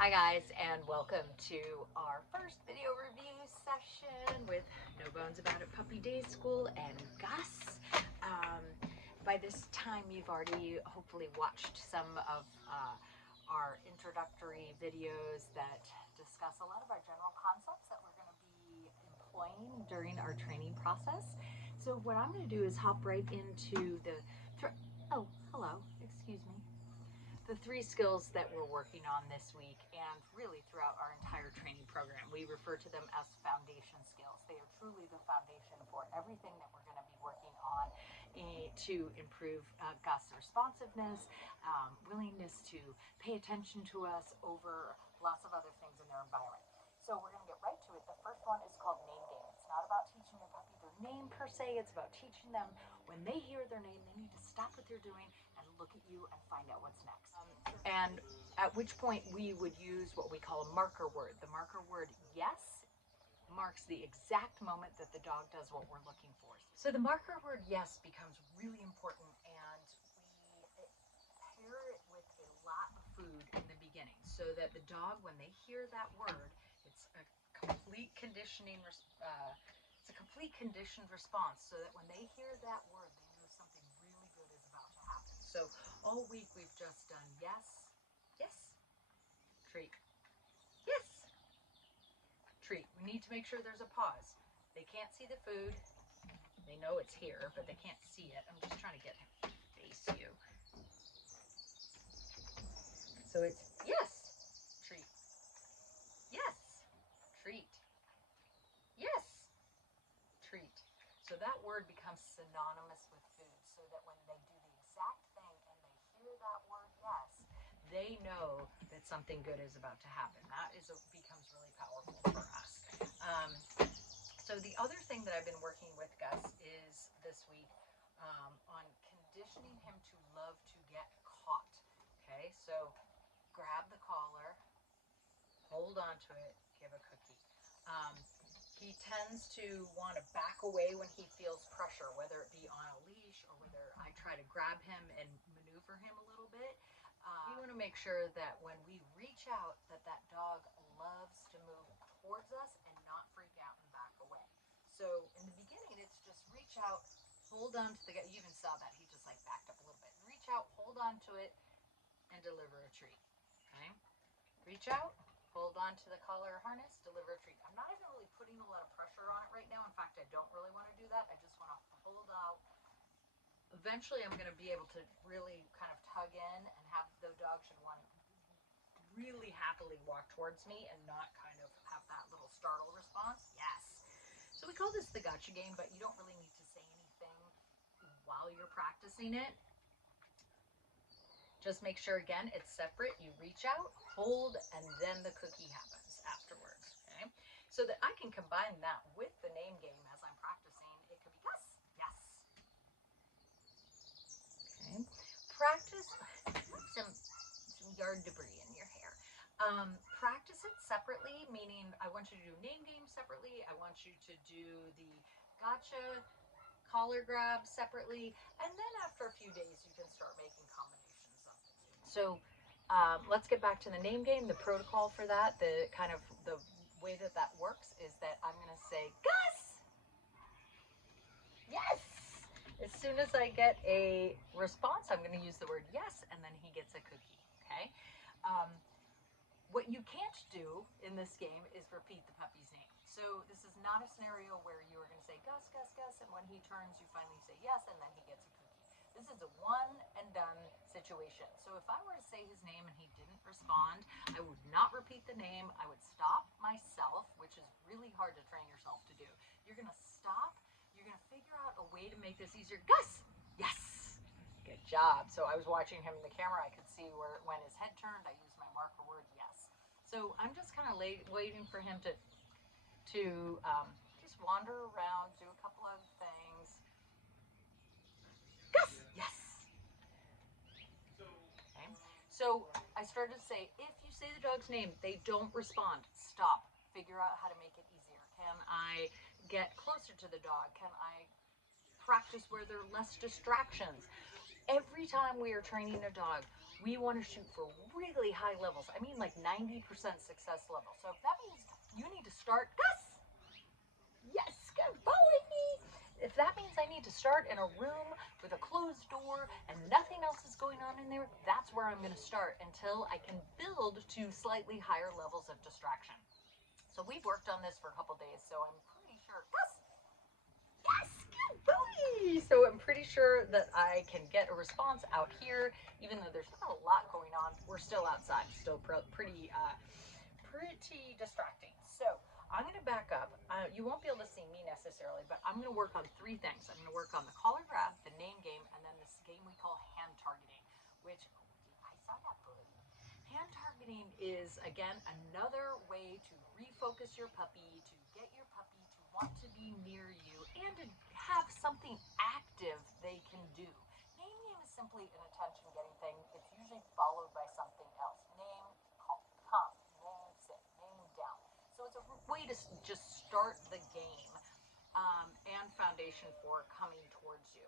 Hi guys, and welcome to our first video review session with No Bones About It Puppy Day School and Gus. By this time you've already hopefully watched some of our introductory videos that discuss a lot of our general concepts that we're going to be employing during our training process. So what I'm going to do is hop right into the oh, hello, excuse me. The three skills that we're working on this week and really throughout our entire training program. We refer to them as foundation skills. They are truly the foundation for everything that we're going to be working on to improve Gus' responsiveness, willingness to pay attention to us over lots of other things in their environment. So we're going to get right to it. The first one is called name game. It's not about teaching your puppy their name per se. It's about teaching them when they hear their name, they need to stop what they're doing and look at you and find out what's next. And at which point we would use what we call a marker word. The marker word yes marks the exact moment that the dog does what we're looking for. So the marker word yes becomes really important, and we pair it with a lot of food in the beginning so that the dog, when they hear that word, it's a complete conditioning it's a complete conditioned response, so that when they hear that word, they know something really good is about to happen. So all week we've just done yes, yes, treat, yes, treat. We need to make sure there's a pause. They can't see the food. They know it's here, but they can't see it. I'm just trying to get him to face you. So it's yes, treat, yes, treat, yes, treat. So that word becomes synonymous with food, so that when they do the exact thing and they hear that word yes, they know that something good is about to happen. That becomes really powerful for us. So the other thing that I've been working with Gus is this week on conditioning him to love to get caught. Okay, so grab the collar, hold on to it, give a cookie. He tends to want to back away when he feels pressure, whether it be on a leash or whether I try to grab him and maneuver him a little bit. We want to make sure that when we reach out, that dog loves to move towards us and not freak out and back away. So in the beginning, it's just reach out, hold on to the guy. You even saw that. He just like backed up a little bit. Reach out, hold on to it, and deliver a treat. Okay? Reach out, hold on to the collar or harness, deliver a treat. I'm not even really putting a lot of pressure on it right now. In fact, I don't really want to do that. I just want to hold out. Eventually, I'm going to be able to really kind of tug in, and have the dog should want to really happily walk towards me and not kind of have that little startle response. Yes. So we call this the gotcha game, but you don't really need to say anything while you're practicing it. Just make sure, again, it's separate. You reach out, hold, and then the cookie happens afterwards, okay? So that I can combine that with the name game as I'm practicing. It could be Gus, yes. Okay. Practice some yard debris in your hair. Practice it separately, meaning I want you to do name game separately. I want you to do the gotcha collar grab separately, and then after a few days you can start making combinations of the two. So let's get back to the name game. The protocol for that, the way that works is that I'm going to say Gus, yes. As soon as I get a response, I'm going to use the word yes, and then he gets a cookie. Okay. What you can't do in this game is repeat the puppy's name. So this is not a scenario where you are going to say Gus, Gus, Gus, and when he turns, you finally say yes, and then he gets a cookie. This is a one and done situation. So if I were to say his name and he didn't respond, I would not repeat the name. I would stop myself, which is really hard to train yourself to do. You're going to stop. You're going to figure out a way to make this easier. Gus, yes. Good job. So I was watching him in the camera. I could see when his head turned, I used my marker word yes. So I'm just kind of waiting for him to just wander around, do a couple of things. Gus, yes. Okay. So I started to say, if you say the dog's name, they don't respond, stop. Figure out how to make it easier. Can I get closer to the dog? Can I practice where there are less distractions? Every time we are training a dog, We want to shoot for really high levels. I mean like 90% success level. So that means you need to start, Gus! Yes, good boy! If that means I need to start in a room with a closed door and nothing else is going on in there, that's where I'm going to start until I can build to slightly higher levels of distraction. So we've worked on this for a couple days, so I'm pretty sure, Gus! Yes, good boy! So I'm pretty sure that I can get a response out here, even though there's not a lot going on. We're still outside, still pretty distracting. So I'm going to back up. You won't be able to see me necessarily, but I'm going to work on three things. I'm going to work on the collar grab, the name game, and then this game we call hand targeting, which I saw that buddy. Hand targeting is, again, another way to refocus your puppy, to get your puppy to want to be near you, and to have something active they can do. Name game is simply an attention-getting thing. It's usually followed by something else. Name, come, name, sit, name, down. So it's a way to just start the game and foundation for coming towards you.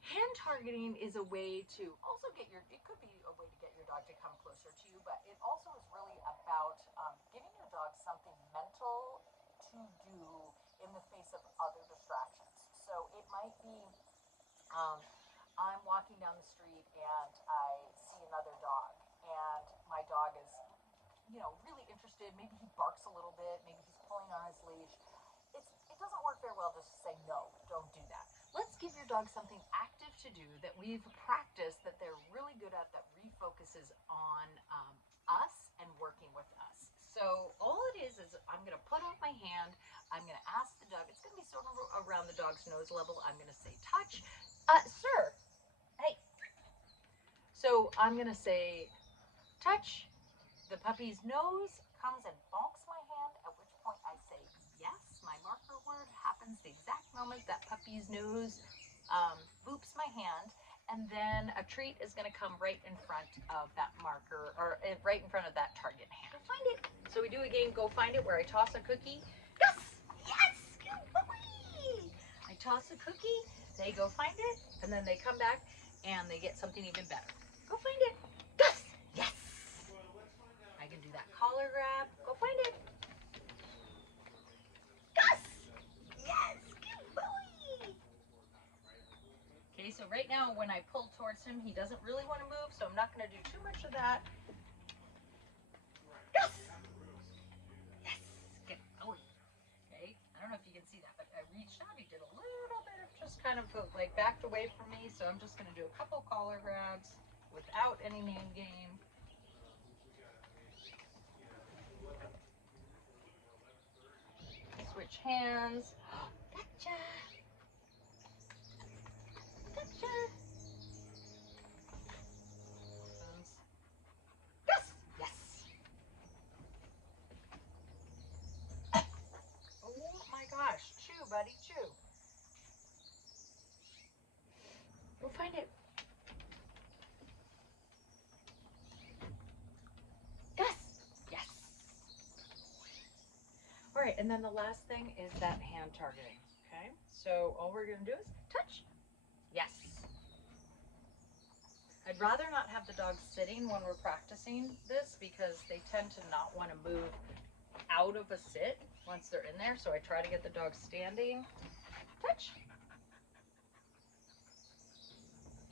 Hand targeting is a way to also get your, it could be a way to get your dog to come closer to you, but it also is really about giving your dog something mental to do in the face of other distractions. So it might be I'm walking down the street and I see another dog, and my dog is, really interested. Maybe he barks a little bit, maybe he's pulling on his leash. It doesn't work very well just to say, no, don't do that. Let's give your dog something active to do that we've practiced, that they're really good at, that refocuses on us and working with us. So all it is I'm going to put out my hand. I'm going to ask the dog. It's going to be sort of around the dog's nose level. I'm going to say, touch. Sir, hey. So I'm going to say, touch. The puppy's nose comes and bonks my hand, at which point I say yes. My marker word happens the exact moment that puppy's nose boops my hand, and then a treat is going to come right in front of that marker, or right in front of that target hand. Go find it. So we do a game, go find it, where I toss a cookie. Yes! Yes! Good boy! I toss a cookie, they go find it, and then they come back and they get something even better. Go find it. Yes! Yes! I can do that collar grab. Go find it. Gus! Yes! Good boy! Okay, so right now when I pull towards him, he doesn't really want to move, so I'm not going to do too much of that. Gus! Yes! Good boy. Okay, I don't know if you can see that, but I reached out. He did a little bit of just kind of like backed away from me, so I'm just going to do a couple collar grabs without any name game. Switch hands. Gotcha. Gotcha. Yes. Yes. Oh my gosh. Chew, buddy. Chew. Go find it. Yes. Yes. All right, and then the last thing is that hand targeting. Okay, so all we're going to do is touch. Yes. I'd rather not have the dogs sitting when we're practicing this, because they tend to not want to move out of a sit once they're in there. So I try to get the dog standing. Touch.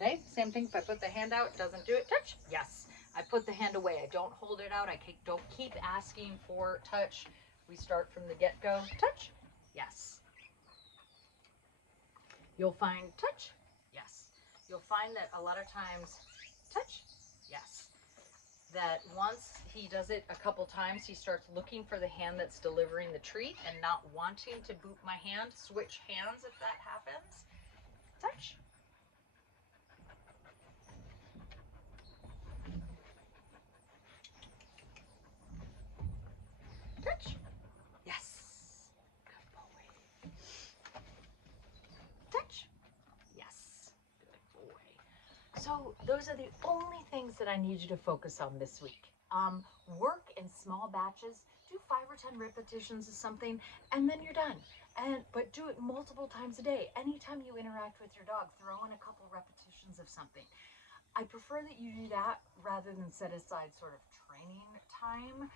Okay, same thing. If I put the hand out, doesn't do it. Touch. Yes. I put the hand away. I don't hold it out. I don't keep asking for touch. We start from the get-go. Touch. Yes. You'll find touch. Yes. You'll find that a lot of times, touch. Yes. That once he does it a couple times, he starts looking for the hand that's delivering the treat and not wanting to boot my hand. Switch hands if that happens. Touch. Touch. Yes. Good boy. Touch. Yes. Good boy. So those are the only things that I need you to focus on this week. Work in small batches. Do 5 or 10 repetitions of something, and then you're done. But do it multiple times a day. Anytime you interact with your dog, throw in a couple repetitions of something. I prefer that you do that rather than set aside sort of training time.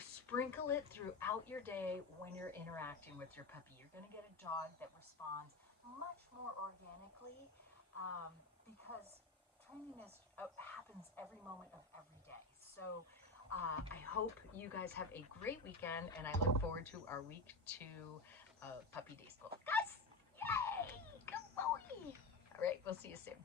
Sprinkle it throughout your day when you're interacting with your puppy. You're going to get a dog that responds much more organically because training happens every moment of every day. So I hope you guys have a great weekend, and I look forward to our week 2 of Puppy Day School. Gus! Yay! Good boy! All right, we'll see you soon.